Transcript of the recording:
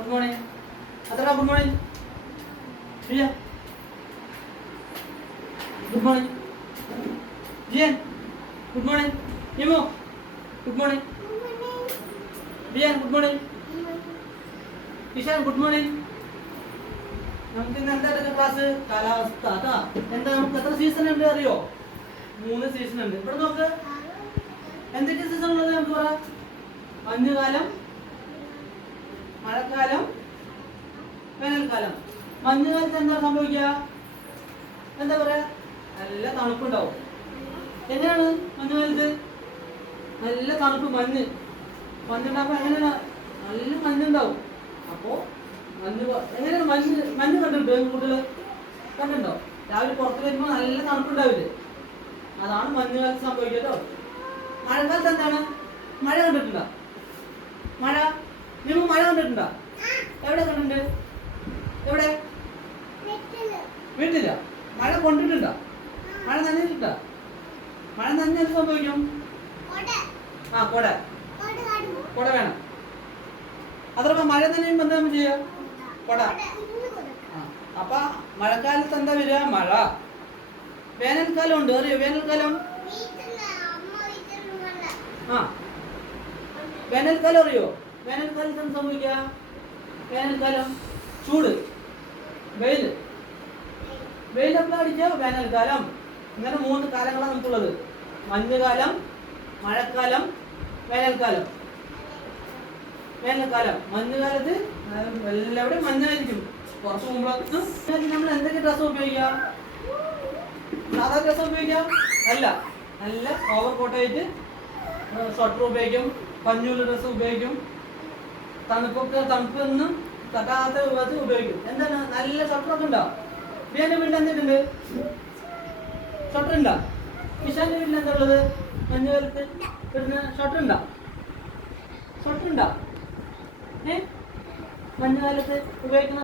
Good morning. Adara, good morning. Priya. Good morning. Jian. Good morning. Nemo. Good morning. Dian, good morning. Kishan, good morning. നമുക്ക് ഇന്ന് എന്താ class? കാലാവസ്ഥ. അതാ എന്താ, നമുക്ക് എത്ര സീസൺ ഉണ്ട് അറിയോ? 3 സീസൺ ഉണ്ട്. ഇവിടെ നോക്ക്, എന്തൊക്കെ സീസൺ ഉള്ളത് നമുക്ക് പറ. മഞ്ഞുകാലം, മഴക്കാലം, വേനൽക്കാലം. മഞ്ഞുകാലത്ത് എന്താ സംഭവിക്കുക? എന്താ പറയാ, നല്ല തണുപ്പുണ്ടാവും. എങ്ങനെയാണ് മഞ്ഞുകാലത്ത്? നല്ല തണുപ്പ്, മഞ്ഞുണ്ടാകുമ്പോൾ എങ്ങനെയാണ്? നല്ല മഞ്ഞുണ്ടാവും. അപ്പോ എങ്ങനെയാണ് മഞ്ഞ് കണ്ടിട്ട് കുട്ടികൾ കണ്ടിട്ടുണ്ടോ? രാവിലെ പുറത്ത് വരുമ്പോൾ നല്ല തണുപ്പുണ്ടാവില്ലേ? അതാണ് മഞ്ഞുകാലത്ത് സംഭവിക്കുക കേട്ടോ. മഴക്കാലത്ത് എന്താണ്? മഴ കണ്ടിട്ടുണ്ടോ? നിങ്ങൾ മഴ കണ്ടിട്ടുണ്ടോ? എവിടെ കണ്ടിട്ടുണ്ട്? എവിടെ? വീട്ടില്ല. മഴ കൊണ്ടിട്ടുണ്ടോ? മഴ നനഞ്ഞിട്ടുണ്ടോ? മഴ നനഞ്ഞ എന്ത് സംഭവിക്കും? കൊട വേണം. അതപ്പോ മഴ നനയുമ്പോ എന്താ ചെയ്യുക? കൊട. അപ്പൊ മഴക്കാലത്ത് എന്താ വരിക? മഴ. വേനൽക്കാലം ഉണ്ട്, അറിയോ? വേനൽക്കാലം വേനൽക്കാലം അറിയോ? വേനൽക്കാലത്ത് എന്ത് സംഭവിക്കുക? വേനൽക്കാലം ചൂട്, വെയിലൊക്കെ അടിക്കുക. വേനൽക്കാലം. ഇങ്ങനെ 3 കാലങ്ങളാണ് നമുക്കുള്ളത്. മഞ്ഞുകാലം, മഴക്കാലം, വേനൽക്കാലം. മഞ്ഞുകാലത്ത് എല്ലാവരുടെയും മഞ്ഞായിരിക്കും. കുറച്ച് മുമ്പ് നമ്മൾ എന്തൊക്കെ ഡ്രസ്സ് ഉപയോഗിക്കാം? സാധാ ഡ്രസ്സ് ഉപയോഗിക്കാം? അല്ല, നല്ല ഓവർ കോട്ടായിട്ട് സ്വെറ്റർ ഉപയോഗിക്കും, പഞ്ഞുള്ള ഡ്രസ്സ് ഉപയോഗിക്കും, തണുപ്പൊന്നും തട്ടാത്ത വിധത്തിൽ ഉപയോഗിക്കും. എന്താണ്, നല്ല സ്വെറ്ററൊക്കെ ഉണ്ടോ? ബിയാന്റെ വീട്ടിൽ എന്തിട്ടുണ്ട്? സ്വെറ്റർ ഉണ്ടോ? ഇഷാന്റെ വീട്ടിൽ എന്താ ഉള്ളത്? മഞ്ഞുകാലത്ത് ഇടുന്ന സ്വെറ്റർ ഉണ്ടോ? മഞ്ഞുകാലത്ത് ഉപയോഗിക്കുന്ന